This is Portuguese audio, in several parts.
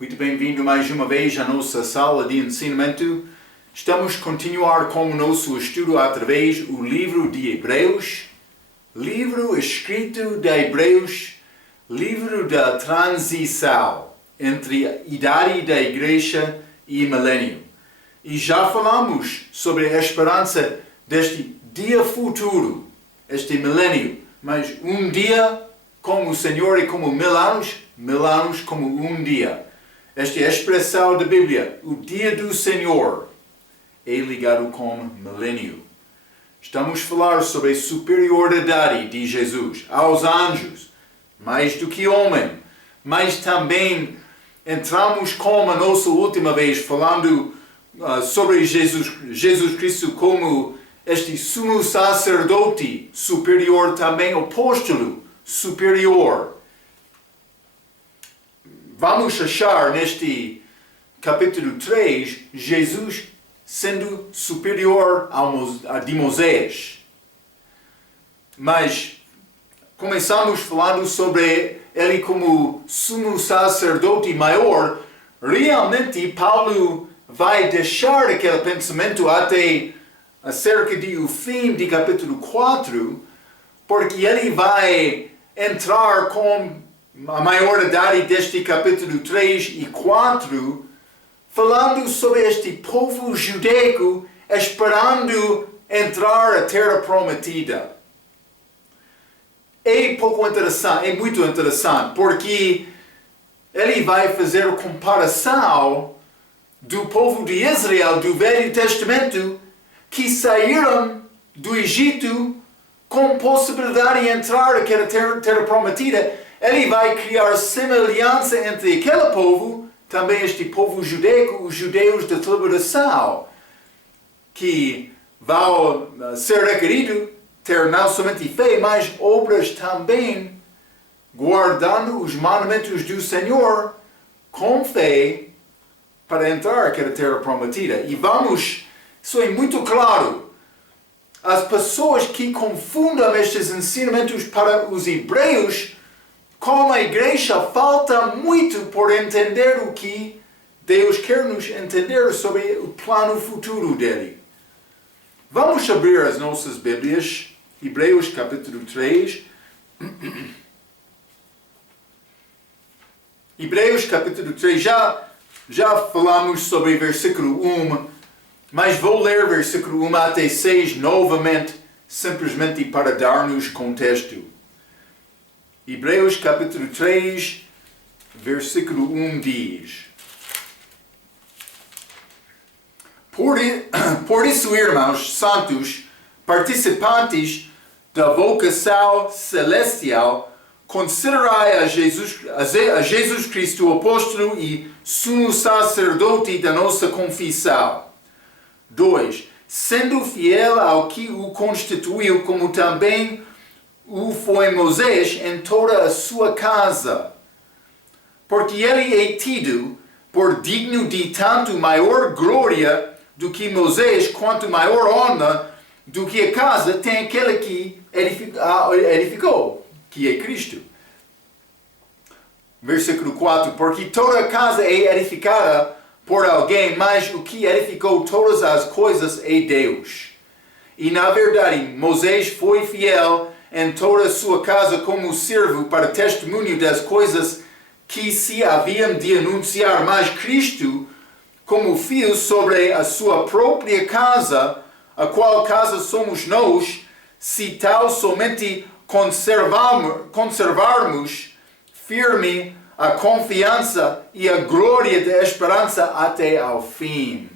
Muito bem-vindo mais uma vez à nossa sala de ensinamento. Estamos a continuar com o nosso estudo através do livro de Hebreus, livro escrito de Hebreus, livro da transição entre a idade da igreja e o milênio. E já falamos sobre a esperança deste dia futuro, este milênio, mas um dia como o Senhor é como 1000 anos como um dia. Esta expressão da Bíblia, o dia do Senhor, é ligado com milênio. Estamos a falar sobre a superioridade de Jesus aos anjos, mais do que homem, mas também entramos como a nossa última vez falando sobre Jesus Cristo como este sumo sacerdote superior, também apóstolo superior. Vamos achar neste capítulo 3, Jesus sendo superior a de Moisés. Mas começamos falando sobre ele como sumo sacerdote maior. Realmente, Paulo vai deixar aquele pensamento até acerca do fim de capítulo 4, porque ele vai entrar com a maioridade deste capítulo 3 e 4, falando sobre este povo judaico esperando entrar à terra prometida. É muito interessante, porque ele vai fazer a comparação do povo de Israel do Velho Testamento que saíram do Egito com possibilidade de entrar naquela terra prometida. Ele vai criar semelhança entre aquele povo, também este povo judaico, os judeus da liberação, que vão ser requeridos ter não somente fé, mas obras também, guardando os mandamentos do Senhor com fé para entrar naquela terra prometida. E isso é muito claro. As pessoas que confundam estes ensinamentos para os hebreus com a igreja, falta muito por entender o que Deus quer nos entender sobre o plano futuro dele. Vamos abrir as nossas Bíblias, Hebreus capítulo 3. Hebreus capítulo 3, já falamos sobre versículo 1, mas vou ler versículo 1 até 6 novamente, simplesmente para dar-nos contexto. Hebreus capítulo 3, versículo 1 diz: Por isso, irmãos santos, participantes da vocação celestial, considerai a Jesus Cristo, o apóstolo e sumo sacerdote da nossa confissão. 2. Sendo fiel ao que o constituiu, como também o foi Moisés em toda a sua casa. Porque ele é tido por digno de tanto maior glória do que Moisés, quanto maior honra do que a casa tem aquele que edificou, que é Cristo. Versículo 4. Porque toda a casa é edificada por alguém, mas o que edificou todas as coisas é Deus. E na verdade, Moisés foi fiel em toda a sua casa como servo para testemunho das coisas que se haviam de anunciar, mas Cristo como filho sobre a sua própria casa, a qual casa somos nós, se tal somente conservarmos firme a confiança e a glória da esperança até ao fim.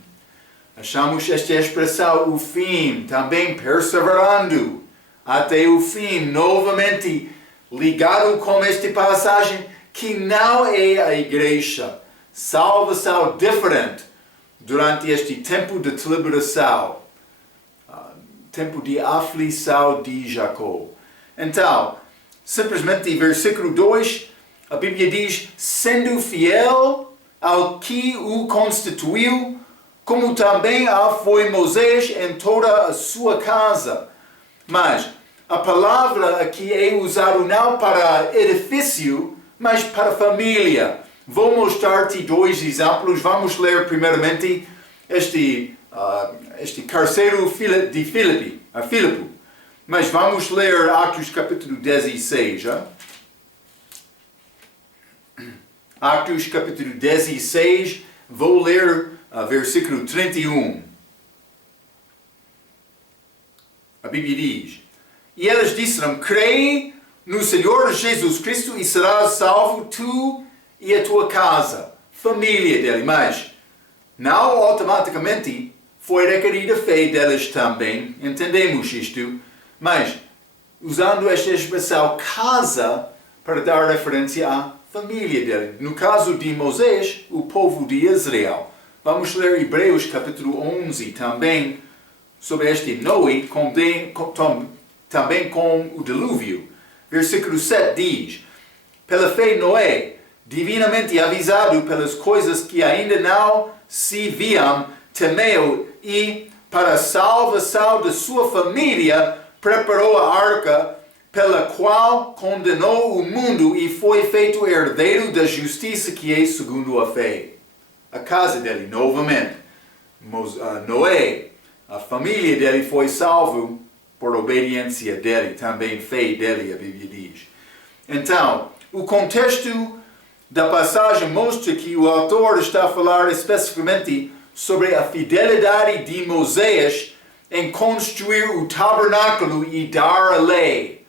Achamos esta expressão, o fim, também perseverando até o fim, novamente ligado com esta passagem, que não é a igreja. Salvação diferente durante este tempo de liberação, tempo de aflição de Jacó. Então, simplesmente versículo 2, a Bíblia diz, sendo fiel ao que o constituiu, como também foi Moisés em toda a sua casa. Mas a palavra aqui é usada não para edifício, mas para família. Vou mostrar-te dois exemplos. Vamos ler primeiramente este carcereiro de Filipe. Mas vamos ler Atos capítulo 16. Atos capítulo 16, vou ler versículo 31. A Bíblia diz: E eles disseram: Crê no Senhor Jesus Cristo e serás salvo tu e a tua casa, família dele. Mas não automaticamente foi requerida a fé deles também. Entendemos isto? Mas usando esta expressão casa para dar referência à família dele. No caso de Moisés, o povo de Israel. Vamos ler Hebreus capítulo 11 também sobre este Noé, também com o dilúvio. Versículo 7 diz: Pela fé Noé, divinamente avisado pelas coisas que ainda não se viam, temeu e, para a salvação da sua família, preparou a arca, pela qual condenou o mundo e foi feito herdeiro da justiça que é segundo a fé. A casa dele, novamente, Noé, a família dele foi salvo por obediência dele, também fé dele, a Bíblia diz. Então, o contexto da passagem mostra que o autor está a falar especificamente sobre a fidelidade de Moisés em construir o tabernáculo e dar a lei.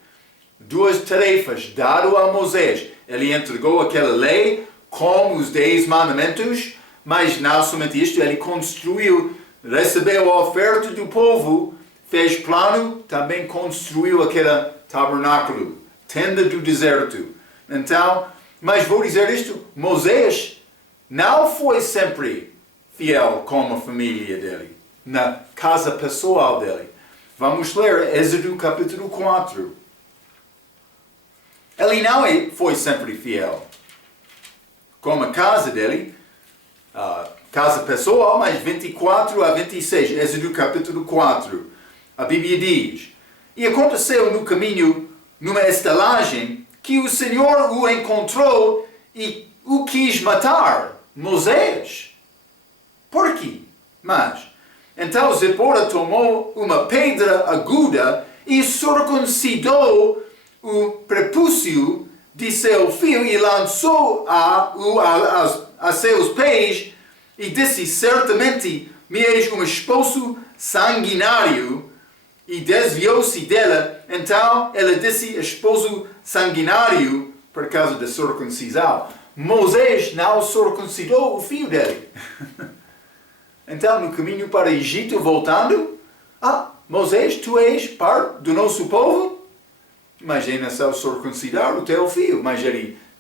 Duas tarefas dado a Moisés. Ele entregou aquela lei como os 10 mandamentos, mas não somente isto, ele construiu, recebeu a oferta do povo, fez plano, também construiu aquele tabernáculo, tenda do deserto. Então, mas vou dizer isto, Moisés não foi sempre fiel com a família dele, na casa pessoal dele. Vamos ler Êxodo capítulo 4. Ele não foi sempre fiel com a casa dele, casa pessoal, mas 24 a 26, Êxodo capítulo 4. A Bíblia diz: E aconteceu no caminho, numa estalagem, que o Senhor o encontrou e o quis matar, Moisés. Por quê? Mas, então Zipora tomou uma pedra aguda e circuncidou o prepúcio de seu filho e lançou-o a seus pés e disse: Certamente me és um esposo sanguinário. E desviou-se dela. Então ela disse: Esposo sanguinário, por causa da circuncisão. Moisés não circuncidou o filho dele. Então, no caminho para o Egito, voltando, Moisés, tu és parte do nosso povo, mas é necessário circuncidar o teu filho. Mas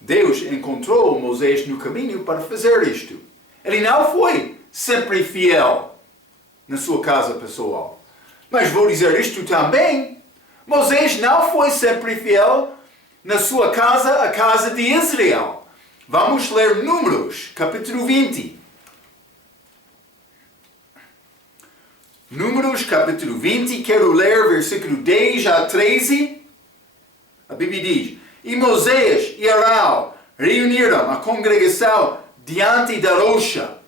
Deus encontrou Moisés no caminho para fazer isto. Ele não foi sempre fiel na sua casa pessoal. Mas vou dizer isto também, Moisés não foi sempre fiel na sua casa, a casa de Israel. Vamos ler Números, capítulo 20. Números, capítulo 20, quero ler versículo 10 a 13. A Bíblia diz: E Moisés e Arão reuniram a congregação diante da rocha.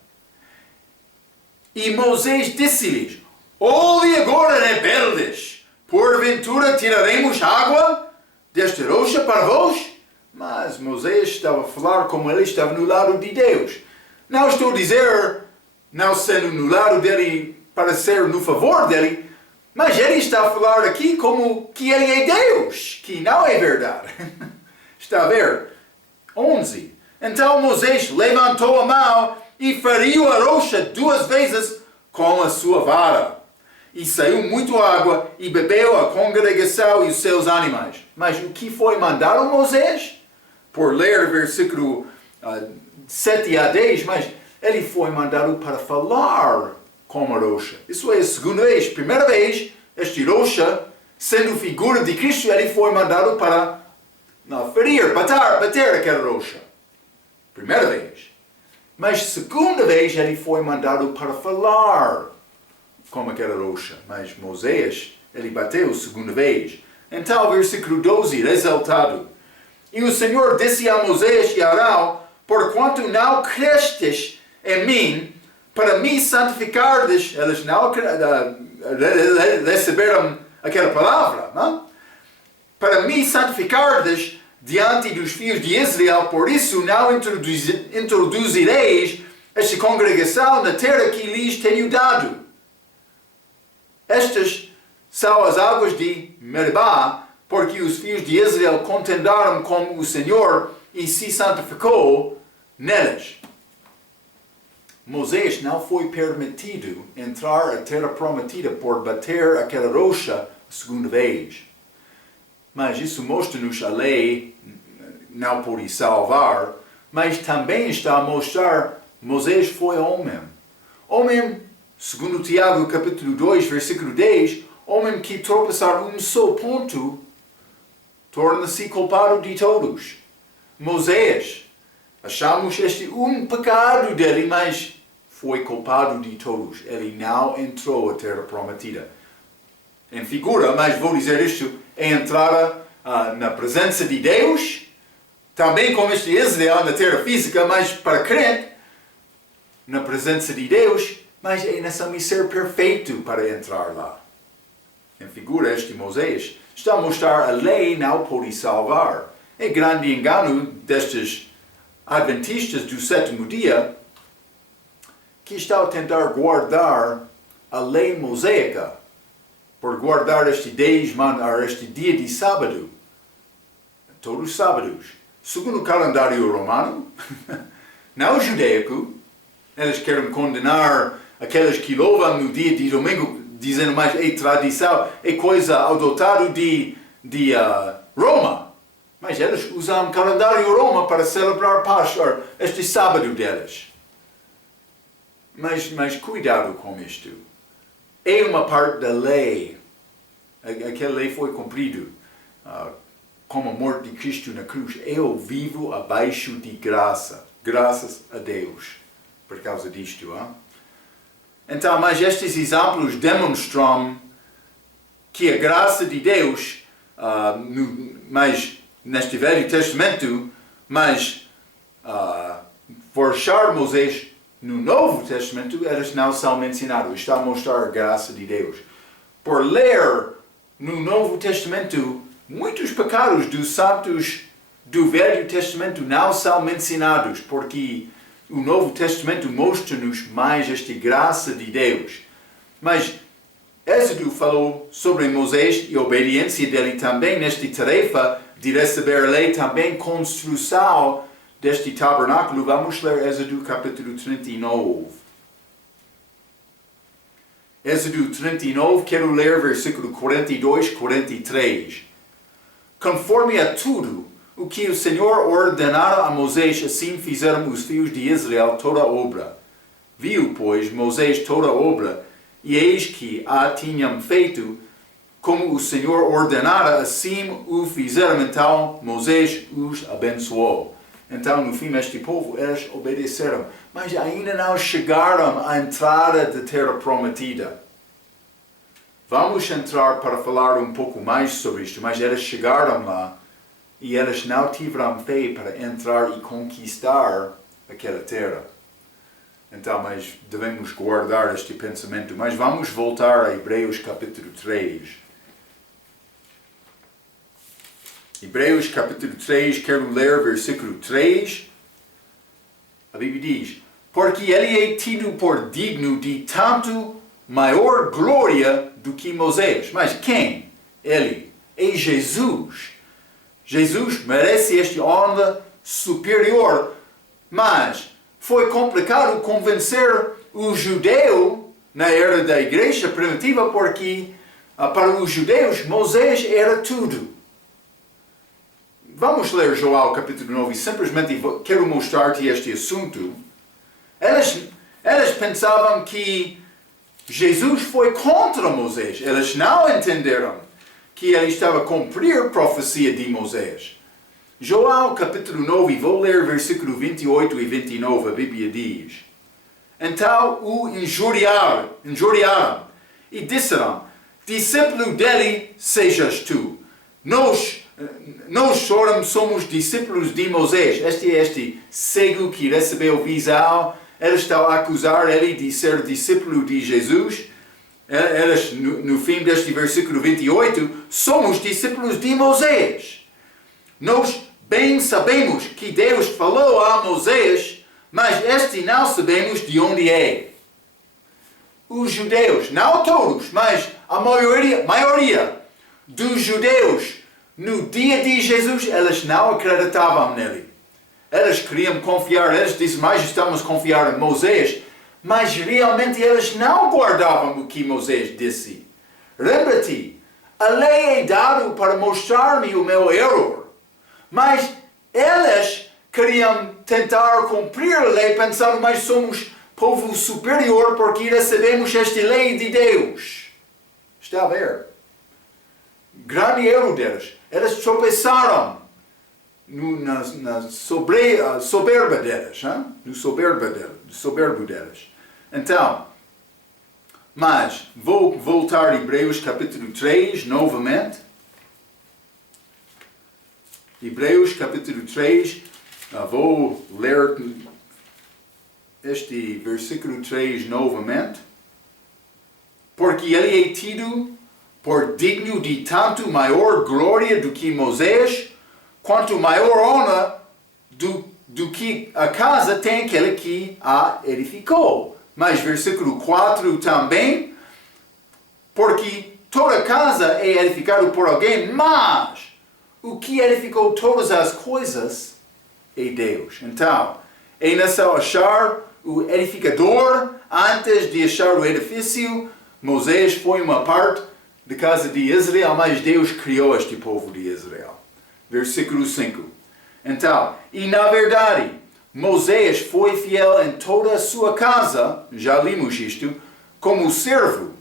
E Moisés disse-lhes: Olhe agora, rebeldes, porventura tiraremos água desta rocha para vós? Mas Moisés estava a falar como ele estava no lado de Deus. Não estou a dizer, não sendo no lado dele para ser no favor dele, mas ele está a falar aqui como que ele é Deus, que não é verdade. Está a ver? 11. Então Moisés levantou a mão e feriu a rocha 2 vezes com a sua vara. E saiu muito água e bebeu a congregação e os seus animais. Mas o que foi mandado a Moisés? Por ler versículo 7 a 10, mas ele foi mandado para falar com a rocha. Isso é a segunda vez. Primeira vez, este rocha, sendo figura de Cristo, ele foi mandado para ferir, bater aquela rocha. Primeira vez. Mas segunda vez, ele foi mandado para falar como aquela rocha. Mas Moisés, ele bateu segunda vez. Então, versículo 12, resultado. E o Senhor disse a Moisés e a Arão: porquanto não crestes em mim, para me santificardes, eles não receberam aquela palavra, não? Para me santificardes diante dos filhos de Israel, por isso não introduzireis esta congregação na terra que lhes tenho dado. Estas são as águas de Meribá, porque os filhos de Israel contendaram com o Senhor e se santificou nelas. Moisés não foi permitido entrar à terra prometida por bater aquela rocha a segunda vez. Mas isso mostra-nos a lei não pode salvar, mas também está a mostrar Moisés foi homem. Homem, segundo Tiago capítulo 2, versículo 10, homem que tropeçar só ponto, torna-se culpado de todos. Moisés, achamos este pecado dele, mas foi culpado de todos. Ele não entrou à terra prometida. Em figura, mas vou dizer isto, é entrar na presença de Deus, também como este Israel na terra física, mas para crente, na presença de Deus, mas é necessário ser perfeito para entrar lá. Em figura, este Moisés está a mostrar a lei não pode salvar. É grande engano destes adventistas do sétimo dia que estão a tentar guardar a lei mosaica por guardar este dia de sábado, todos os sábados, segundo o calendário romano, não judaico. Eles querem condenar aqueles que louvam no dia de domingo, dizendo mais é tradição, é coisa adotada de Roma. Mas eles usam o calendário Roma para celebrar Páscoa, este sábado deles. Mas cuidado com isto. É uma parte da lei. Aquela lei foi cumprida como a morte de Cristo na cruz. Eu vivo abaixo de graça. Graças a Deus. Por causa disto. Então, mas estes exemplos demonstram que a graça de Deus, mas neste Velho Testamento, mas forçar Moisés no Novo Testamento, eles não são mencionados. Está a mostrar a graça de Deus. Por ler no Novo Testamento, muitos pecados dos santos do Velho Testamento não são mencionados, porque o Novo Testamento mostra-nos mais esta graça de Deus. Mas Êxodo falou sobre Moisés e a obediência dele também nesta tarefa de receber a lei, também construção deste tabernáculo. Vamos ler Êxodo capítulo 39. Êxodo 39, quero ler versículo 42, 43. Conforme a tudo o que o Senhor ordenara a Moisés, assim fizeram os filhos de Israel toda a obra. Viu, pois, Moisés toda a obra, e eis que a tinham feito, como o Senhor ordenara, assim o fizeram. Então Moisés os abençoou. Então, no fim, este povo, eles obedeceram, mas ainda não chegaram à entrada da terra prometida. Vamos entrar para falar um pouco mais sobre isto, mas eles chegaram lá e eles não tiveram fé para entrar e conquistar aquela terra. Então, mas devemos guardar este pensamento. Mas vamos voltar a Hebreus capítulo 3. Hebreus capítulo 3, quero ler versículo 3. A Bíblia diz: porque ele é tido por digno de tanto maior glória do que Moisés. Mas quem? Ele é Jesus. Jesus merece esta honra superior, mas foi complicado convencer o judeu na era da igreja primitiva, porque para os judeus Moisés era tudo. Vamos ler João capítulo 9 e simplesmente quero mostrar-te este assunto. Eles pensavam que Jesus foi contra Moisés. Eles não entenderam que ele estava a cumprir a profecia de Moisés. João capítulo 9, vou ler versículo 28 e 29, a Bíblia diz: então o injuriaram e disseram: discípulo dele sejas tu. Nós nós somos discípulos de Moisés. Este cego que recebeu visão, eles estão a acusar ele de ser discípulo de Jesus. Eles, no fim deste versículo 28, somos discípulos de Moisés. Nós bem sabemos que Deus falou a Moisés, mas não sabemos de onde é. Os judeus, não todos, mas a maioria dos judeus, no dia de Jesus, eles não acreditavam nele. Eles queriam confiar, eles diziam, mas estamos a confiar em Moisés, mas realmente eles não guardavam o que Moisés disse. Lembra-te, a lei é dada para mostrar-me o meu erro, mas eles queriam tentar cumprir a lei pensando, mas somos povo superior porque recebemos esta lei de Deus. Está a ver? Grande erro deles. Eles tropeçaram na soberba deles. No soberbo deles. Então, mas vou voltar a Hebreus capítulo 3 novamente. Hebreus capítulo 3. Vou ler este versículo 3 novamente. Porque ele é tido por digno de tanto maior glória do que Moisés, quanto maior honra do que a casa tem aquele que a edificou. Mas versículo 4 também, porque toda casa é edificada por alguém, mas o que edificou todas as coisas é Deus. Então, é necessário achar o edificador antes de achar o edifício. Moisés foi uma parte da casa de Israel, mas Deus criou este povo de Israel. Versículo 5. Então, e na verdade, Moisés foi fiel em toda a sua casa, já limos isto, como servo,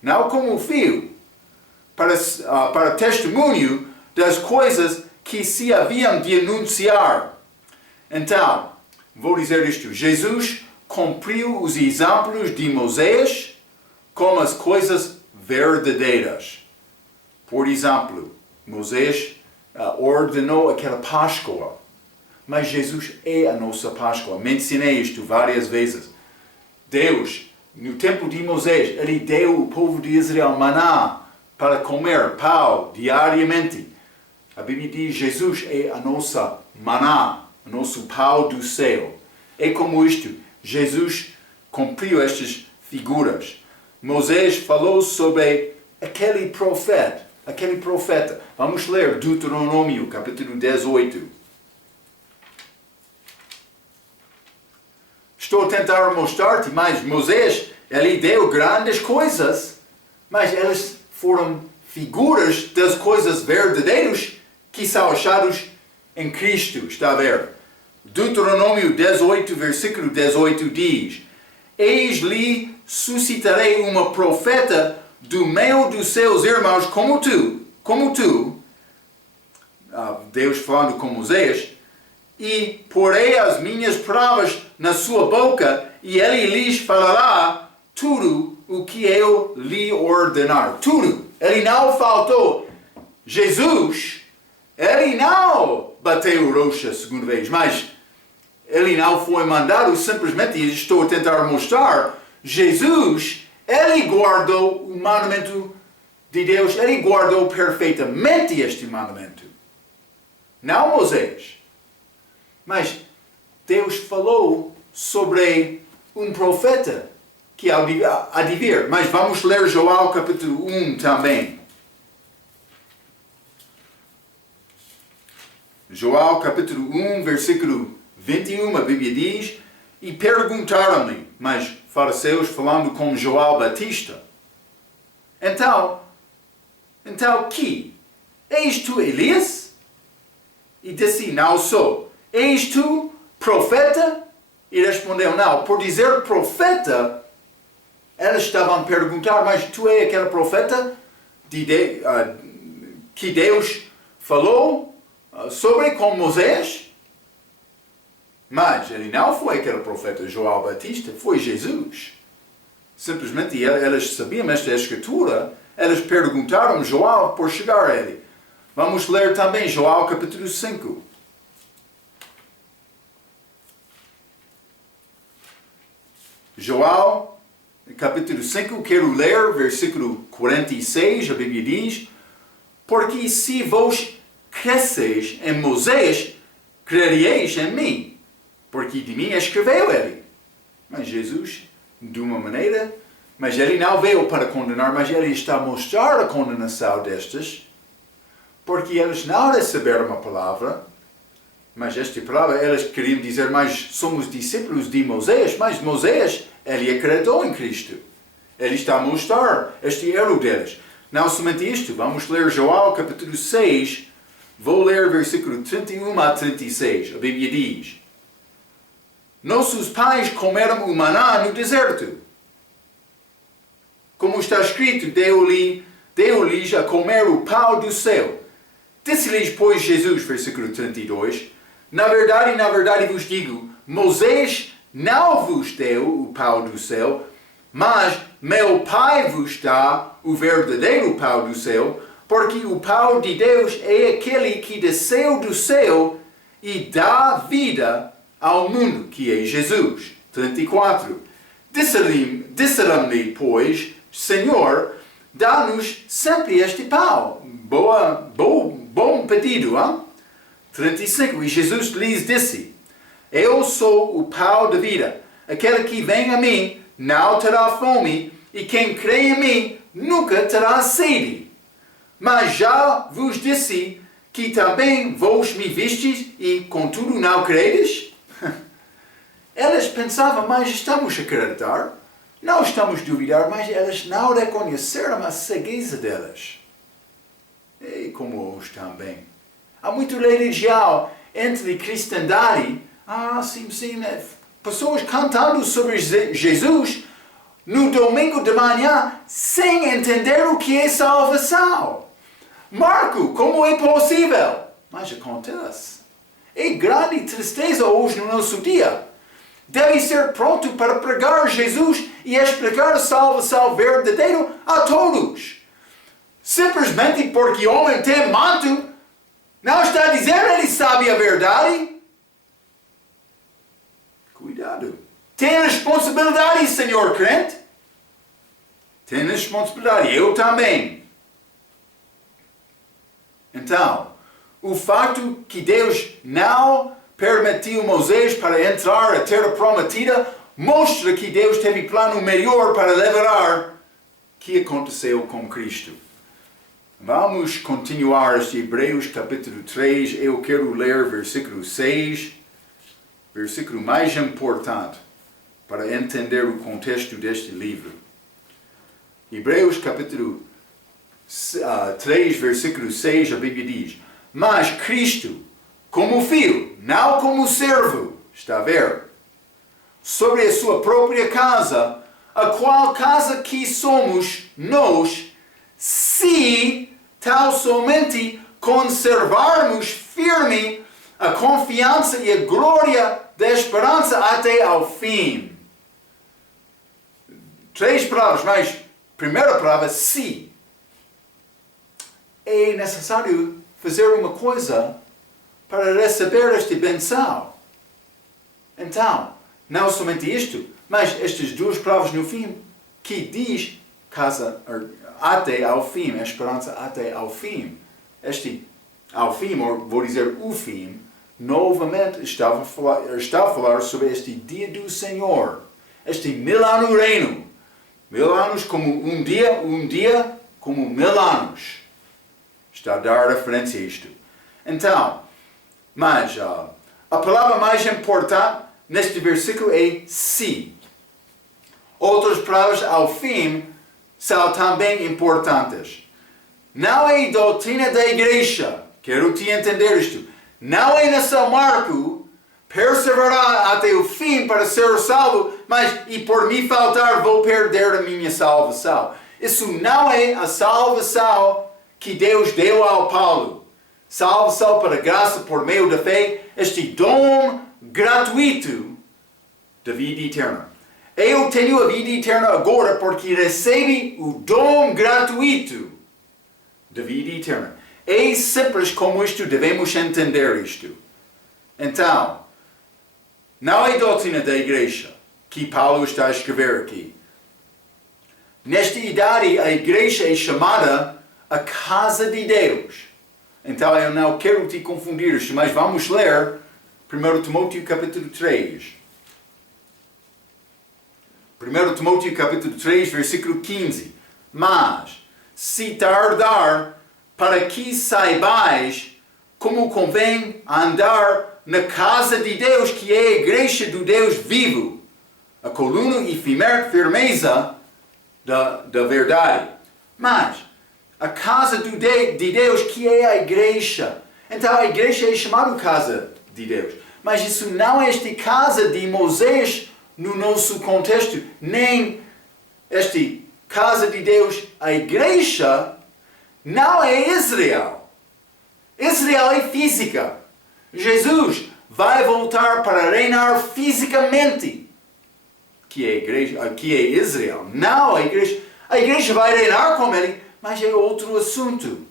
não como filho, para testemunho das coisas que se haviam de anunciar. Então, vou dizer isto, Jesus cumpriu os exemplos de Moisés como as coisas verdadeiras. Por exemplo, Moisés ordenou aquela Páscoa, mas Jesus é a nossa Páscoa. Mencionei isto várias vezes. Deus, no tempo de Moisés, ele deu ao povo de Israel maná para comer pão diariamente. A Bíblia diz que Jesus é a nossa maná, o nosso pão do céu. É como isto, Jesus cumpriu estas figuras. Moisés falou sobre aquele profeta. Vamos ler Deuteronômio, capítulo 18. Estou a tentar mostrar-te, mas Moisés, ele deu grandes coisas, mas elas foram figuras das coisas verdadeiras que são achadas em Cristo. Está a ver? Deuteronômio 18, versículo 18 diz: Eis-lhe suscitarei uma profeta do meio dos seus irmãos como tu, Deus falando com Moisés, e porei as minhas palavras na sua boca, e ele lhes falará tudo o que eu lhe ordenar. Tudo. Ele não faltou. Jesus, ele não bateu o rosto a segunda vez, mas ele não foi mandado simplesmente, e estou a tentar mostrar, Jesus, ele guardou o mandamento de Deus, ele guardou perfeitamente este mandamento. Não Moisés. Mas Deus falou sobre um profeta que há de vir. Mas vamos ler João capítulo 1 também. João capítulo 1, versículo 21, a Bíblia diz: E perguntaram-lhe, mas fariseus falando com João Batista, Então que? És tu Elias? E disse, não sou. És tu profeta? E respondeu, não. Por dizer profeta, eles estavam a perguntar, mas tu és aquele profeta que Deus falou sobre com Moisés? Mas ele não foi aquele profeta João Batista, foi Jesus. Simplesmente eles sabiam esta escritura, eles perguntaram a João por chegar a ele. Vamos ler também João capítulo 5. João capítulo 5, quero ler versículo 46, a Bíblia diz: porque se vós cresceis em Moisés, crereis em mim, porque de mim escreveu ele. Mas Jesus, de uma maneira, mas ele não veio para condenar, mas ele está a mostrar a condenação destes, porque eles não receberam a palavra, mas esta palavra, eles queriam dizer, mas somos discípulos de Moisés, mas Moisés, ele acreditou em Cristo. Ele está a mostrar este erro deles. Não somente isto, vamos ler João capítulo 6, vou ler versículo 31 a 36, a Bíblia diz: nossos pais comeram o maná no deserto. Como está escrito, deu-lhes a comer o pão do céu. Disse-lhes, pois, Jesus, versículo 32, na verdade vos digo, Moisés não vos deu o pão do céu, mas meu Pai vos dá o verdadeiro pão do céu, porque o pão de Deus é aquele que desceu do céu e dá vida ao mundo, que é Jesus. 34. Disseram-lhe, pois, Senhor, dá-nos sempre este pão. Bom pedido, hein? 35. E Jesus lhes disse: eu sou o pão da vida. Aquele que vem a mim não terá fome, e quem crê em mim nunca terá sede. Mas já vos disse que também vós me vistes e contudo não credes? Eles pensavam, mas estamos a acreditar, não estamos a duvidar, mas eles não reconheceram a cegueza deles. E como hoje também. Há muita religião entre cristandade, sim, pessoas cantando sobre Jesus no domingo de manhã sem entender o que é salvação. Marco, como é possível? Mas acontece. É grande tristeza hoje no nosso dia. Deve ser pronto para pregar Jesus e explicar a salvação verdadeira a todos. Simplesmente porque o homem tem manto, não está a dizer que ele sabe a verdade. Cuidado. Tem responsabilidade, senhor crente. Tem responsabilidade. Eu também. Então, o facto que Deus não permitiu Moisés para entrar na terra prometida mostra que Deus teve plano melhor para levar o que aconteceu com Cristo. Vamos continuar este Hebreus capítulo 3. Eu quero ler versículo 6, versículo mais importante para entender o contexto deste livro. Hebreus capítulo 3, versículo 6, a Bíblia diz: mas Cristo, como filho, não como servo, está a ver, sobre a sua própria casa, a qual casa que somos nós, se tal somente conservarmos firme a confiança e a glória da esperança até ao fim. 3 palavras, mas primeira palavra, se. É necessário fazer uma coisa para receber esta benção. Então, não somente isto, mas estas 2 palavras no fim, que diz casa até ao fim, a esperança até ao fim. Este ao fim, ou vou dizer o fim, novamente está a falar sobre este dia do Senhor. Este 1000 anos reino. 1000 anos como um dia como 1000 anos. Está a dar referência a isto. Então, mas a palavra mais importante neste versículo é se. Outras palavras ao fim são também importantes. Não é doutrina da igreja. Quero te entender isto. Não é nessa Marco perseverar até o fim para ser salvo, mas e por me faltar vou perder a minha salvação. Isso não é a salvação que Deus deu ao Paulo. Salvação para graça por meio da fé, este dom gratuito da vida eterna. Eu tenho a vida eterna agora porque recebi o dom gratuito da vida eterna. é simples como isto, devemos entender isto. Então, não é doutrina da igreja que Paulo está a escrever aqui. Nesta idade, a igreja é chamada a casa de Deus. Então, eu não quero te confundir isto, mas vamos ler 1 Timóteo capítulo 3. 1 Timóteo capítulo 3, versículo 15. Mas, se tardar, para que saibais como convém andar na casa de Deus, que é a igreja do Deus vivo, a coluna e firmeza da verdade. Mas, a casa de Deus, que é a igreja. Então, a igreja é chamada casa de Deus. Mas isso não é esta casa de Moisés no nosso contexto, nem esta casa de Deus, a igreja, não é Israel. Israel é física. Jesus vai voltar para reinar fisicamente, que é a igreja, que é Israel. Não a igreja. A igreja vai reinar com ele, mas é outro assunto.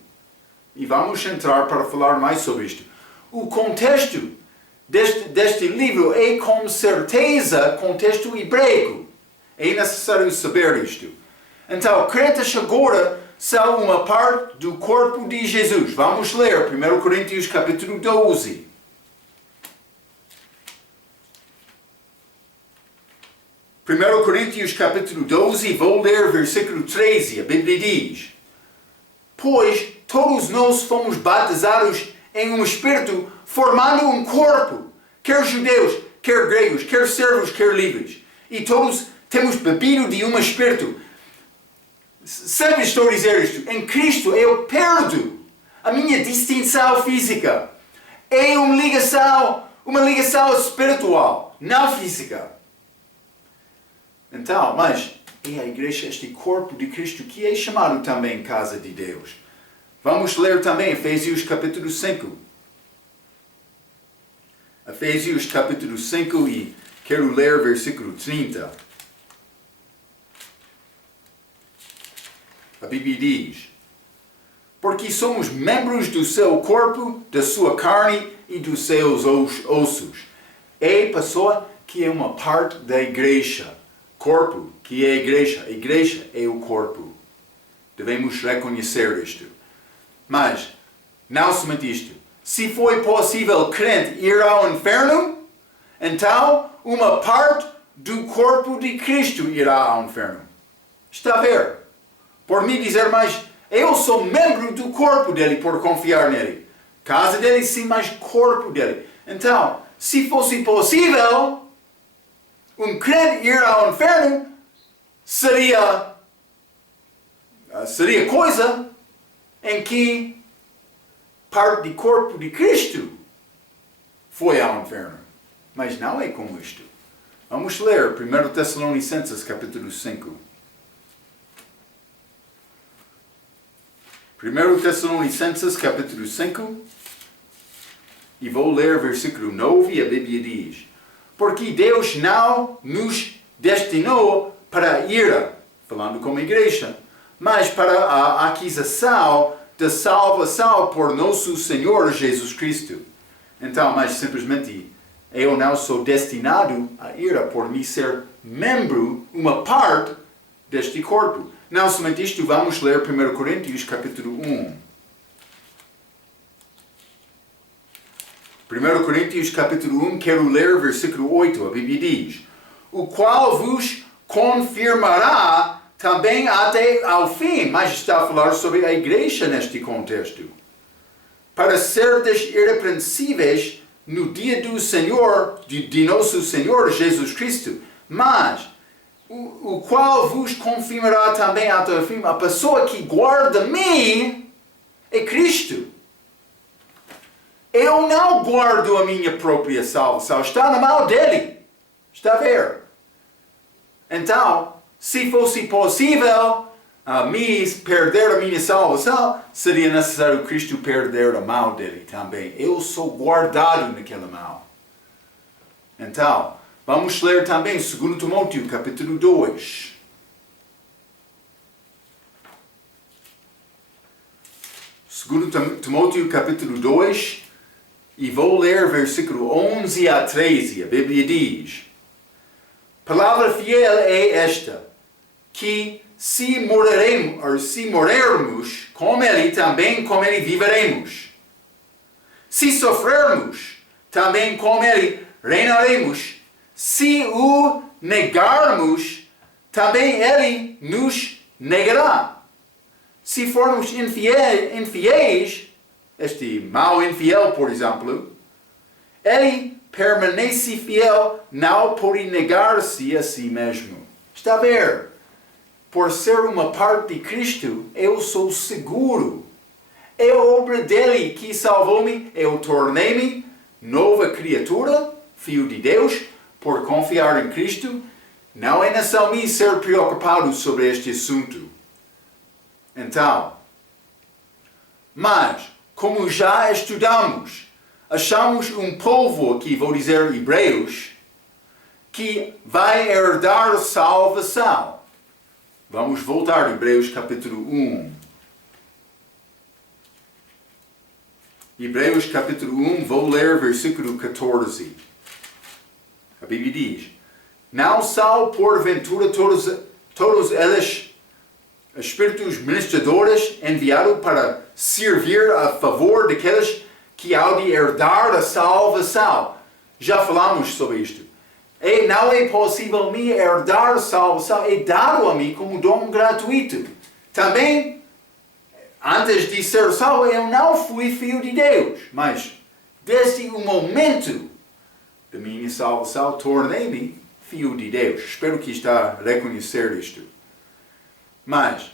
E vamos entrar para falar mais sobre isto. O contexto deste livro é com certeza contexto hebraico. É necessário saber isto. Então, crentes agora são uma parte do corpo de Jesus. Vamos ler 1 Coríntios capítulo 12. 1 Coríntios capítulo 12, vou ler versículo 13. A Bíblia diz: pois todos nós fomos batizados em um espírito, formando um corpo, quer judeus, quer gregos, quer servos, quer livres. E todos temos bebido de um espírito. Sempre estou a dizer isto. Em Cristo eu perdo a minha distinção física. É uma ligação espiritual, não física. Então, mas é a igreja, este corpo de Cristo, que é chamado também casa de Deus. Vamos ler também Efésios capítulo 5. Efésios capítulo 5 e quero ler versículo 30. A Bíblia diz: porque somos membros do seu corpo, da sua carne e dos seus ossos. É a pessoa que é uma parte da igreja. Corpo, que é a igreja é o corpo. Devemos reconhecer isto. Mas, não somente isto. Se foi possível crente ir ao inferno, então uma parte do corpo de Cristo irá ao inferno. Está a ver? Por me dizer mais, eu sou membro do corpo dele por confiar nele. Casa dele sim, mas corpo dele. Então, se fosse possível um crente ir ao inferno, seria coisa em que parte do corpo de Cristo foi ao inferno. Mas não é como isto. Vamos ler 1 Tessalonicenses capítulo 5. 1 Tessalonicenses capítulo 5 e vou ler versículo 9 e a Bíblia diz: porque Deus não nos destinou para a ira, falando como igreja, mas para a aquisição da salvação por nosso Senhor Jesus Cristo. Então, mas simplesmente, eu não sou destinado à ira por me ser membro, uma parte deste corpo. Não somente isto, vamos ler 1 Coríntios capítulo 1. 1 Coríntios capítulo 1, quero ler versículo 8, a Bíblia diz: o qual vos confirmará também até ao fim, mas está a falar sobre a igreja neste contexto, para serdes irrepreensíveis no dia do Senhor, de nosso Senhor Jesus Cristo, mas o qual vos confirmará também até ao fim. A pessoa que guarda-me é Cristo. Eu não guardo a minha própria salvação, está na mão dele. Está a ver? Então, se fosse possível a mim perder a minha salvação, seria necessário Cristo perder a mão dele também. Eu sou guardado naquela mão. Então, vamos ler também 2 Timóteo capítulo 2. 2 Timóteo capítulo 2, e vou ler versículo 11 a 13. A Bíblia diz: palavra fiel é esta, que se morrermos com ele, também com ele viveremos. Se sofrermos, também com ele reinaremos. Se o negarmos, também ele nos negará. Se formos infiéis, este mau infiel, por exemplo, ele permanece fiel, não pode negar-se a si mesmo. Está a ver? Por ser uma parte de Cristo, eu sou seguro. É a obra dele que salvou-me. Eu tornei-me nova criatura, filho de Deus, por confiar em Cristo. Não é necessário me ser preocupado sobre este assunto. Então, mas, como já estudamos, achamos um povo, aqui vou dizer hebreus, que vai herdar salvação. Vamos voltar a Hebreus capítulo 1. Hebreus capítulo 1, vou ler versículo 14. A Bíblia diz: não são porventura todos eles espíritos ministradores enviados para servir a favor daqueles que há de herdar a salvação. Já falamos sobre isto. E não é possível me herdar a salvação, é dado a mim como dom gratuito. Também, antes de ser salvo, eu não fui filho de Deus, mas desde o momento da minha salvação, tornei-me filho de Deus. Espero que está a reconhecer isto. Mas,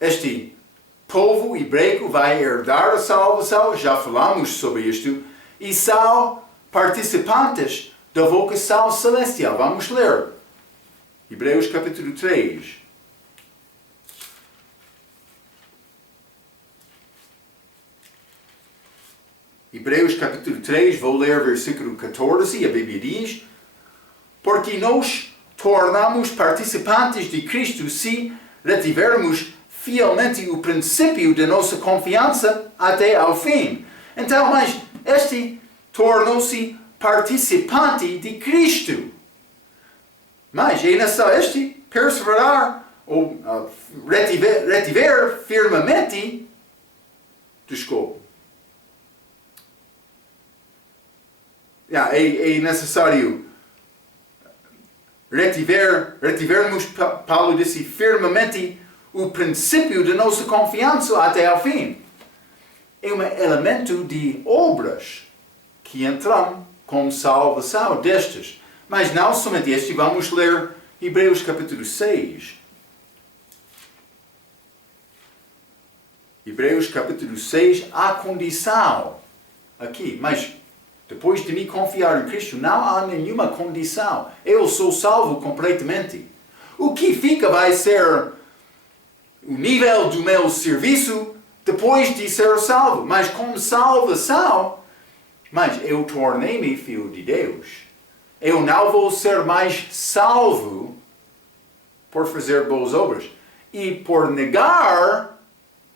este povo hebraico vai herdar a salvação, já falamos sobre isto, e são participantes da vocação celestial. Vamos ler. Hebreus capítulo 3. Hebreus capítulo 3, vou ler versículo 14, a Bíblia diz: porque nós tornamos participantes de Cristo se retivermos fielmente o princípio da nossa confiança até ao fim. Então, mas este tornou-se participante de Cristo. Mas é necessário este perseverar ou retiver firmemente. É necessário retivermos, Paulo disse, firmemente o princípio da nossa confiança até ao fim. É um elemento de obras que entram como salvação destes. Mas não somente este, vamos ler Hebreus capítulo 6. Hebreus capítulo 6, a condição aqui, mas depois de me confiar em Cristo, não há nenhuma condição. Eu sou salvo completamente. O que fica vai ser o nível do meu serviço depois de ser salvo. Mas com salvação, mas eu tornei-me filho de Deus. Eu não vou ser mais salvo por fazer boas obras. E por negar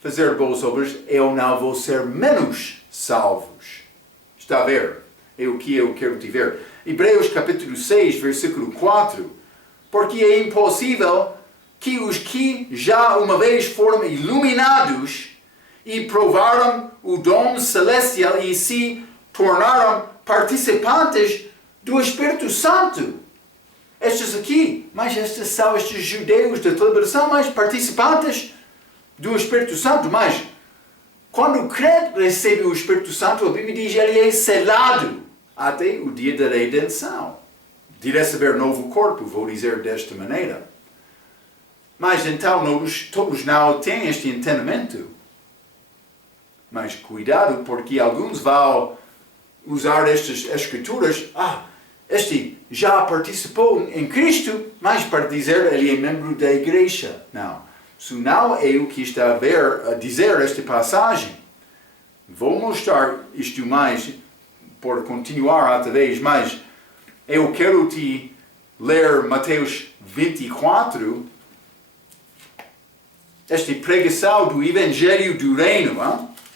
fazer boas obras, eu não vou ser menos salvos. Está a ver? É o que eu quero te ver. Hebreus capítulo 6, versículo 4. Porque é impossível que os que já uma vez foram iluminados e provaram o dom celestial e se tornaram participantes do Espírito Santo. Estes aqui, mas estes são estes judeus da liberação, mas participantes do Espírito Santo. Mas quando o crente recebe o Espírito Santo, a Bíblia diz que ele é selado até o dia da redenção. De receber novo corpo, vou dizer desta maneira. Mas então todos não têm este entendimento. Mas cuidado, porque alguns vão usar estas escrituras. Este já participou em Cristo, mas para dizer ele é membro da igreja. Não. Isso não é o que está a dizer esta passagem. Vou mostrar isto mais, por continuar outra vez, mas eu quero te ler Mateus 24. esta pregação do Evangelho do Reino.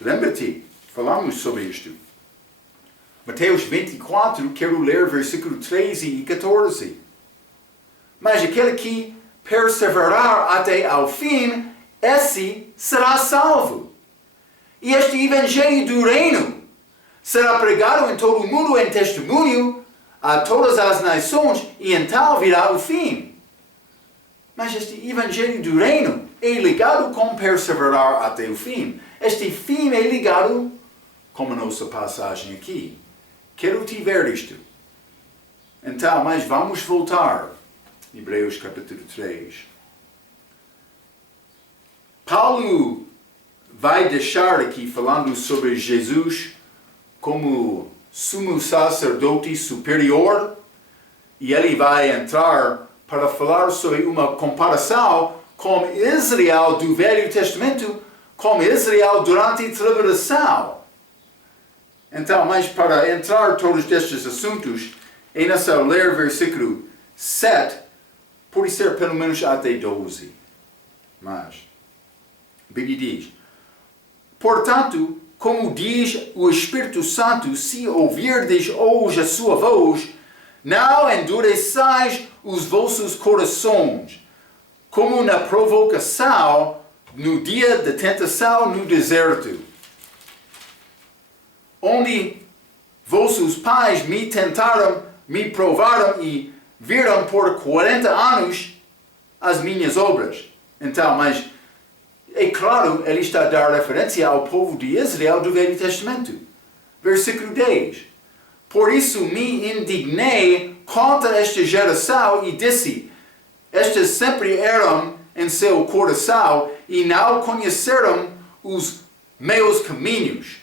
Lembra-te, falamos sobre isto. Mateus 24, quero ler versículo 13 e 14. Mas aquele que perseverar até ao fim, esse será salvo. E este Evangelho do Reino será pregado em todo o mundo em testemunho a todas as nações, e então virá o fim. Mas este Evangelho do Reino é ligado com perseverar até o fim. Este fim é ligado com a nossa passagem aqui. Quero te ver isto. Então, mas vamos voltar. Hebreus capítulo 3. Paulo vai deixar aqui falando sobre Jesus como sumo sacerdote superior, e ele vai entrar para falar sobre uma comparação com Israel do Velho Testamento, com Israel durante a tribulação. Então, mas para entrar todos estes assuntos, é necessário ler versículo 7, pode ser pelo menos até 12. Mas, a Bíblia diz: portanto, como diz o Espírito Santo, se ouvirdes hoje a sua voz, não endureçais os vossos corações, como na provocação, no dia da tentação no deserto, onde vossos pais me tentaram, me provaram e viram por 40 anos as minhas obras. Então, mas é claro, ele está a dar referência ao povo de Israel do Velho Testamento. Versículo 10. Por isso me indignei contra esta geração e disse: estes sempre eram em seu coração e não conheceram os meus caminhos.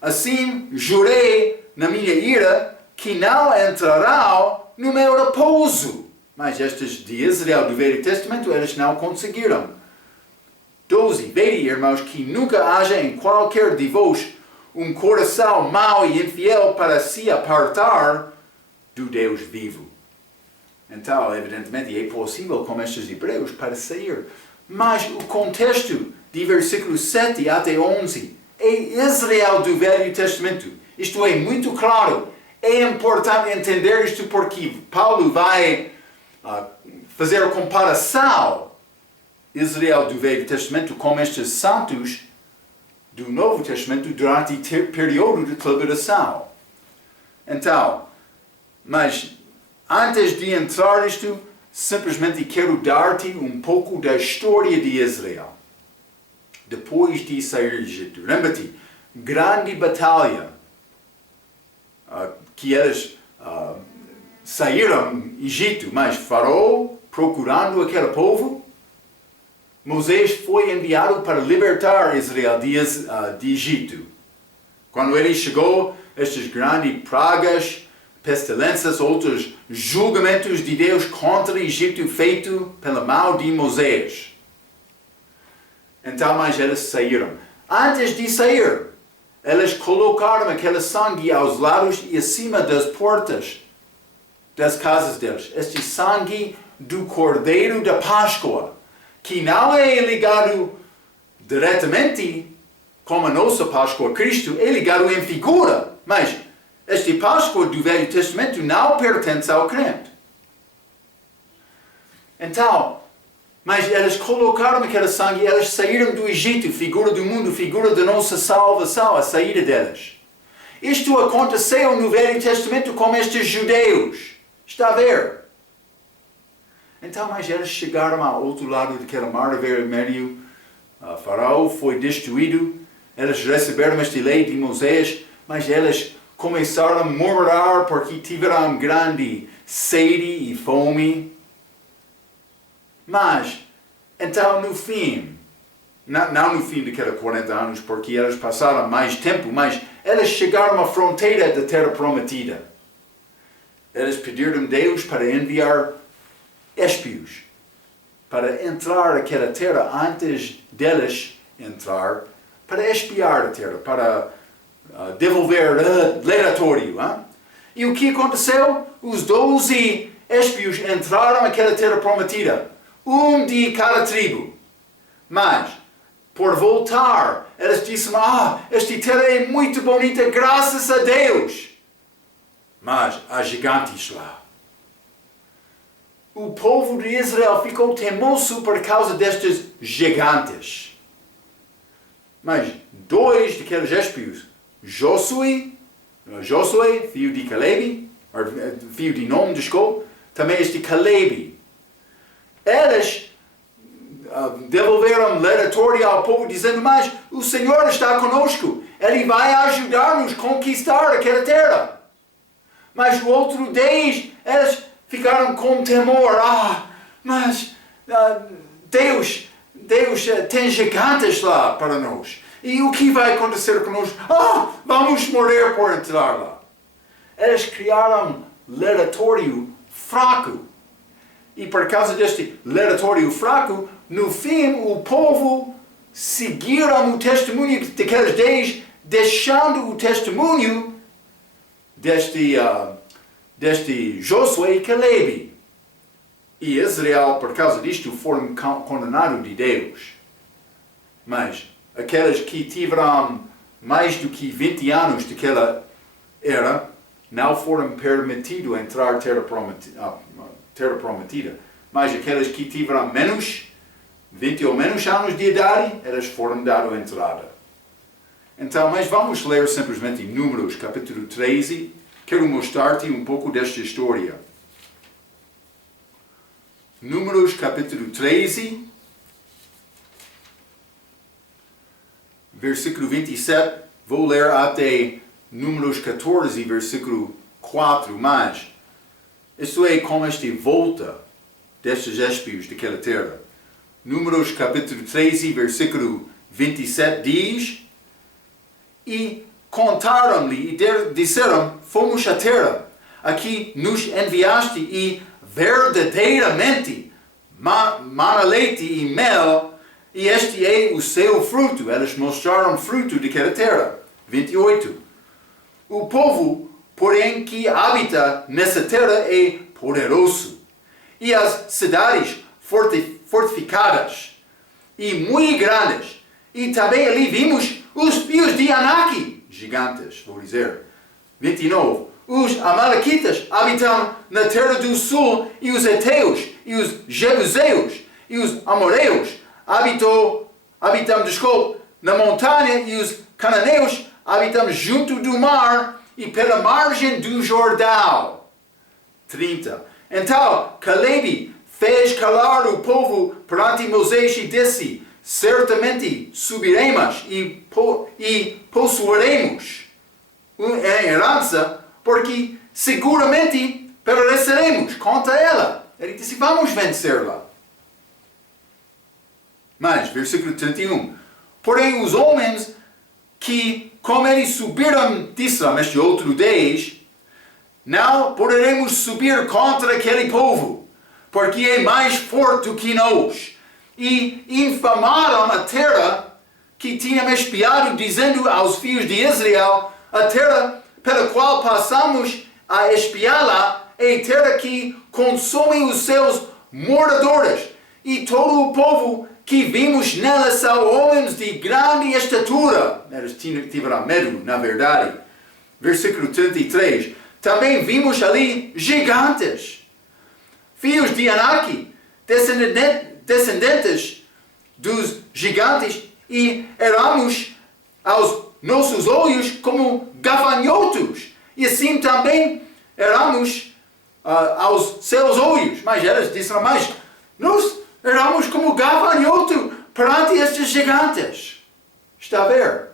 Assim jurei na minha ira que não entrarão no meu repouso. Mas estes de Israel do Velho Testamento, eles não conseguiram. 12. Vede, irmãos, que nunca haja em qualquer de vós um coração mau e infiel para se apartar do Deus vivo. Então, evidentemente, é possível com estes hebreus para sair. Mas o contexto de versículo 7 até 11 é Israel do Velho Testamento. Isto é muito claro. É importante entender isto porque Paulo vai fazer a comparação Israel do Velho Testamento com estes santos do Novo Testamento durante o período de tribulação. Então, mas antes de entrar nisto, simplesmente quero dar-te um pouco da história de Israel. Depois de sair do Egito. Lembra-te, grande batalha que eles saíram do Egito, mas Faraó procurando aquele povo. Moisés foi enviado para libertar Israel de Egito. Quando ele chegou, estas grandes pragas, pestilências, outros julgamentos de Deus contra o Egito feito pela mão de Moisés. Então, mas eles saíram. Antes de sair, eles colocaram aquele sangue aos lados e acima das portas das casas deles. Este sangue do Cordeiro da Páscoa, que não é ligado diretamente como a nossa Páscoa a Cristo, é ligado em figura. Mas este Páscoa do Velho Testamento não pertence ao crente. Então, mas eles colocaram aquele sangue, eles saíram do Egito, figura do mundo, figura da nossa salvação, a saída deles. Isto aconteceu no Velho Testamento com estes judeus. Está a ver? Então, mas eles chegaram ao outro lado daquele mar vermelho, Faraó foi destruído, eles receberam esta lei de Moisés, mas eles começaram a murmurar porque tiveram grande sede e fome. Mas, então no fim, não no fim daqueles 40 anos, porque eles passaram mais tempo, mas eles chegaram à fronteira da terra prometida. Eles pediram a Deus para enviar espios para entrar naquela terra antes deles entrar, para espiar a terra, para devolver relatório. E o que aconteceu? Os 12 espios entraram naquela terra prometida, um de cada tribo. Mas, por voltar, eles disseram, esta terra é muito bonita, graças a Deus. Mas há gigantes lá. O povo de Israel ficou temoso por causa destes gigantes. Mas dois daqueles espios, Josué, filho de Caleb, filho de Nom, desculpa, também este Caleb. Eles devolveram relatório ao povo dizendo, mas o Senhor está conosco, Ele vai ajudar-nos a conquistar aquela terra. Mas o outro 10, eles ficaram com temor. Mas Deus tem gigantes lá para nós. E o que vai acontecer conosco? Vamos morrer por entrar lá. Eles criaram relatório fraco. E por causa deste relatório fraco, no fim o povo seguiram o testemunho daqueles 10, deixando o testemunho deste Josué e Caleb. E Israel, por causa disto, foram condenados de Deus. Mas aqueles que tiveram mais do que 20 anos daquela era, não foram permitidos entrar na terra prometida. Mas aqueles que tiveram menos, 20 ou menos anos de idade, eles foram dados entrada. Então, mas vamos ler simplesmente Números, capítulo 13. Quero mostrar-te um pouco desta história. Números, capítulo 13, versículo 27. Vou ler até Números 14, versículo 4. Mas isto é como esta volta destes espios daquela terra. Números, capítulo 13, versículo 27 diz: E contaram-lhe e disseram, fomos à terra, aqui nos enviaste e verdadeiramente mana, leite e mel, e este é o seu fruto. Eles mostraram fruto daquela terra. 28. O povo, porém, que habita nessa terra é poderoso, e as cidades fortificadas e muito grandes, e também ali vimos os filhos de Anak, gigantes, vou dizer. 29. Os amalequitas habitam na terra do sul, e os heteus, e os jebuseus, e os amoreus habitam na montanha, e os cananeus habitam junto do mar e pela margem do Jordão. 30. Então Caleb fez calar o povo perante Moisés e disse: certamente subiremos e possuiremos a herança, porque seguramente prevaleceremos contra ela. Ele disse: vamos vencê-la. Mas, versículo 31. Porém, os homens que, como eles subiram, disseram este outro 10, não poderemos subir contra aquele povo, porque é mais forte que nós. E infamaram a terra que tinham espiado, dizendo aos filhos de Israel: a terra pela qual passamos a espiá-la é terra que consome os seus moradores, e todo o povo que vimos nela são homens de grande estatura. Eles tiveram medo, na verdade. Versículo 33. Também vimos ali gigantes, filhos de Anak, descendentes dos gigantes, e éramos aos nossos olhos como gafanhotos, e assim também éramos aos seus olhos. Mas eles disseram: mas nós éramos como gafanhoto perante estes gigantes. Está a ver?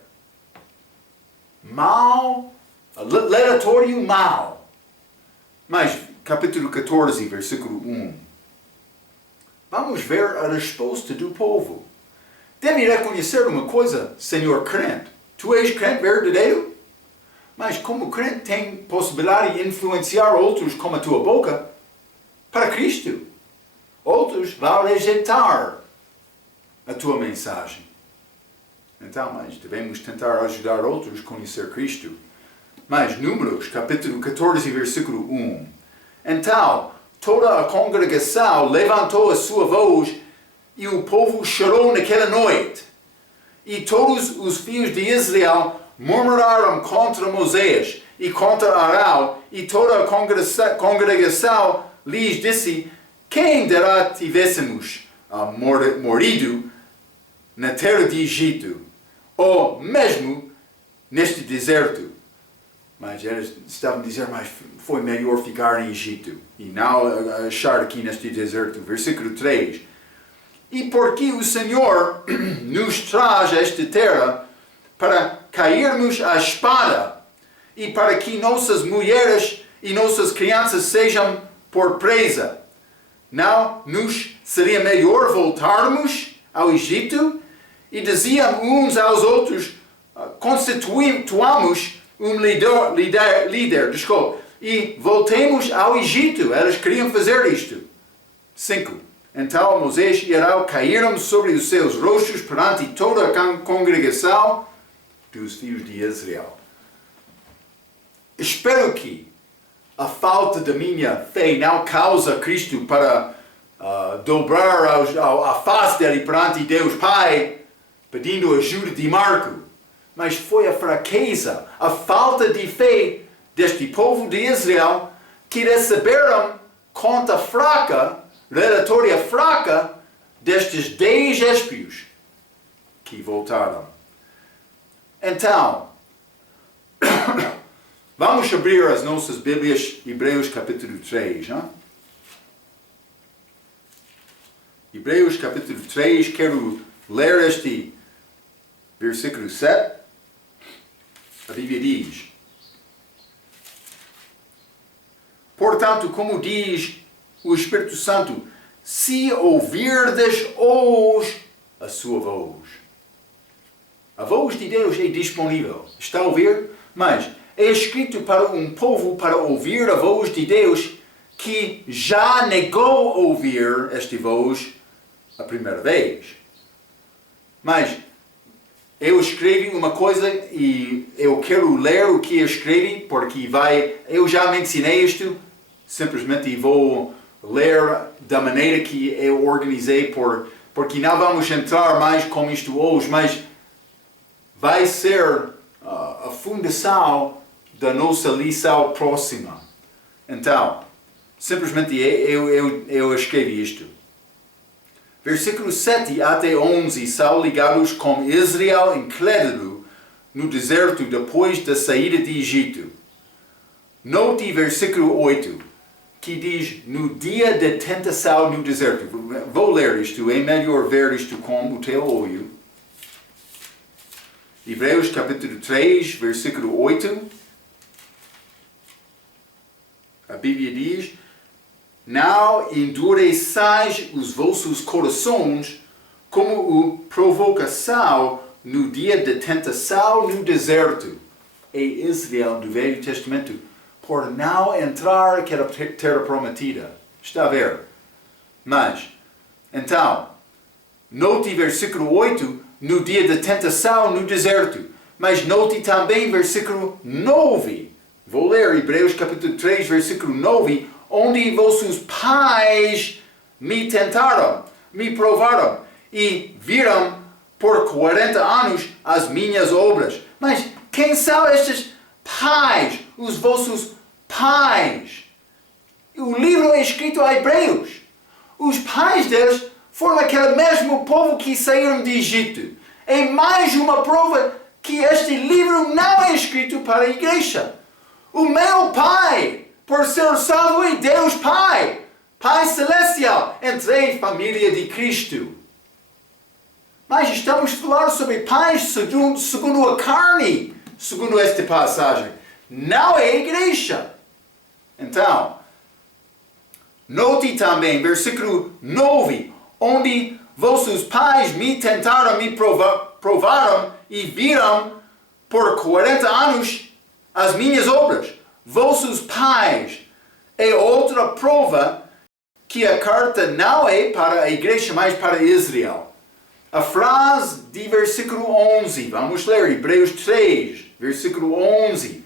Mal, relatório mal. Mas, capítulo 14, versículo 1. Vamos ver a resposta do povo. Deve reconhecer uma coisa, senhor crente. Tu és crente verdadeiro? Mas como crente tem possibilidade de influenciar outros com a tua boca para Cristo. Outros vão rejeitar a tua mensagem. Então, mas devemos tentar ajudar outros a conhecer Cristo. Mas Números, capítulo 14, versículo 1. Então, toda a congregação levantou a sua voz e o povo chorou naquela noite. E todos os filhos de Israel murmuraram contra Moisés e contra Arão, e toda a congregação lhes disse: quem dera tivéssemos morrido na terra de Egito, ou mesmo neste deserto. Mas eles estavam a dizer: mas foi melhor ficar em Egito e não achar aqui neste deserto. Versículo 3. E porque o Senhor nos traz a esta terra para cairmos à espada e para que nossas mulheres e nossas crianças sejam por presa, não nos seria melhor voltarmos ao Egito? E diziam uns aos outros: constituamos um líder, e voltemos ao Egito. Eles queriam fazer isto. 5. Então Moisés e Arão caíram sobre os seus rostos perante toda a congregação dos filhos de Israel. Espero que a falta da minha fé não causa Cristo para dobrar a face dele perante Deus Pai, pedindo ajuda de Marco. Mas foi a fraqueza, a falta de fé deste povo de Israel que receberam conta fraca, relatória fraca destes 10 espios que voltaram. Então, vamos abrir as nossas Bíblias, Hebreus capítulo 3, não? Hebreus capítulo 3, quero ler este versículo 7. A Bíblia diz: portanto, como diz o Espírito Santo, se ouvirdes hoje a sua voz. A voz de Deus é disponível. Está a ouvir? Mas é escrito para um povo para ouvir a voz de Deus que já negou ouvir esta voz a primeira vez. Mas eu escrevi uma coisa e eu quero ler o que eu escrevi, porque eu já mencionei isto, simplesmente vou ler da maneira que eu organizei, porque não vamos entrar mais com isto hoje, mas vai ser a fundação da nossa lição próxima. Então, simplesmente eu escrevi isto. Versículo 7 até 11 são ligados com Israel incrédulo no deserto depois da saída de Egito. Note versículo 8, que diz: no dia da tentação no deserto. Vou ler isto, é melhor ver isto com o teu olho. Hebreus capítulo 3, versículo 8. A Bíblia diz: não endureçais os vossos corações como o provocação no dia da tentação no deserto. É Israel do Velho Testamento, por não entrar naquela terra prometida. Está a ver? Mas, então, note versículo 8, no dia da tentação no deserto. Mas note também versículo 9. Vou ler Hebreus capítulo 3, versículo 9. Onde vossos pais me tentaram, me provaram e viram por 40 anos as minhas obras. Mas quem são estes pais? Os vossos pais. O livro é escrito a Hebreus. Os pais deles foram aquele mesmo povo que saíram de Egito. É mais uma prova que este livro não é escrito para a igreja. O meu pai, por ser salvo, é Deus Pai, Pai Celestial, entrei família de Cristo. Mas estamos a falar sobre pais segundo a carne, segundo esta passagem. Não é a igreja. Então, note também, versículo 9, onde vossos pais me tentaram, me provaram e viram por 40 anos as minhas obras. Vossos pais é outra prova que a carta não é para a igreja, mas para Israel. A frase de versículo 11, vamos ler Hebreus 3, versículo 11.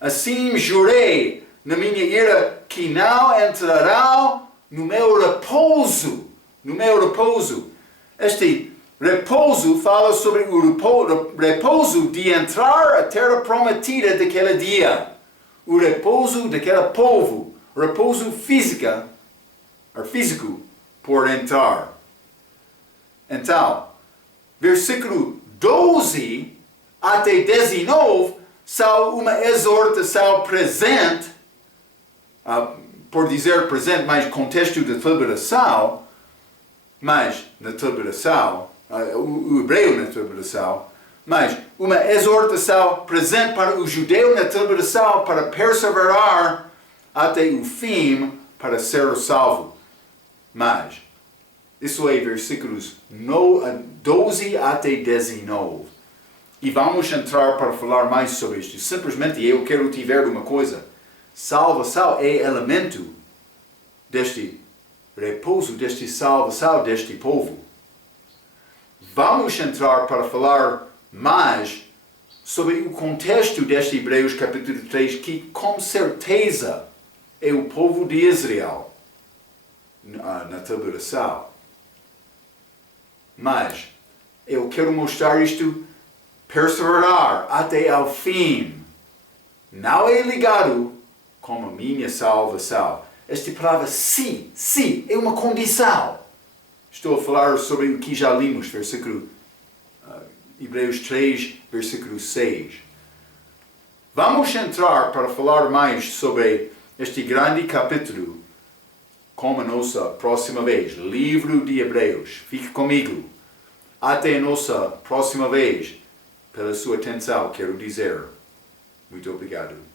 Assim jurei na minha ira que não entrarão no meu repouso. No meu repouso. Este repouso fala sobre o repouso de entrar à terra prometida daquele dia. O repouso daquele povo. Repouso físico por entrar. Então, versículo 12 até 19 são uma exortação presente, por dizer presente, mas contexto da tribulação, mas na tribulação, o hebreu na tribulação, mas uma exortação presente para o judeu na tribulação para perseverar até o fim para ser salvo. Mas, isso é versículos 12 até 19. E vamos entrar para falar mais sobre isto. Simplesmente eu quero te ver uma coisa. Salvação é elemento deste repouso, deste salvação deste povo. Vamos entrar para falar mais sobre o contexto deste Hebreus capítulo 3, que com certeza é o povo de Israel na tribulação. Mas eu quero mostrar isto, perseverar até ao fim. Não é ligado com a minha salvação. Esta palavra se é uma condição. Estou a falar sobre o que já limos, versículo Hebreus 3, versículo 6. Vamos entrar para falar mais sobre este grande capítulo como a nossa próxima vez. Livro de Hebreus. Fique comigo. Até a nossa próxima vez. Pela sua atenção, quero dizer muito obrigado.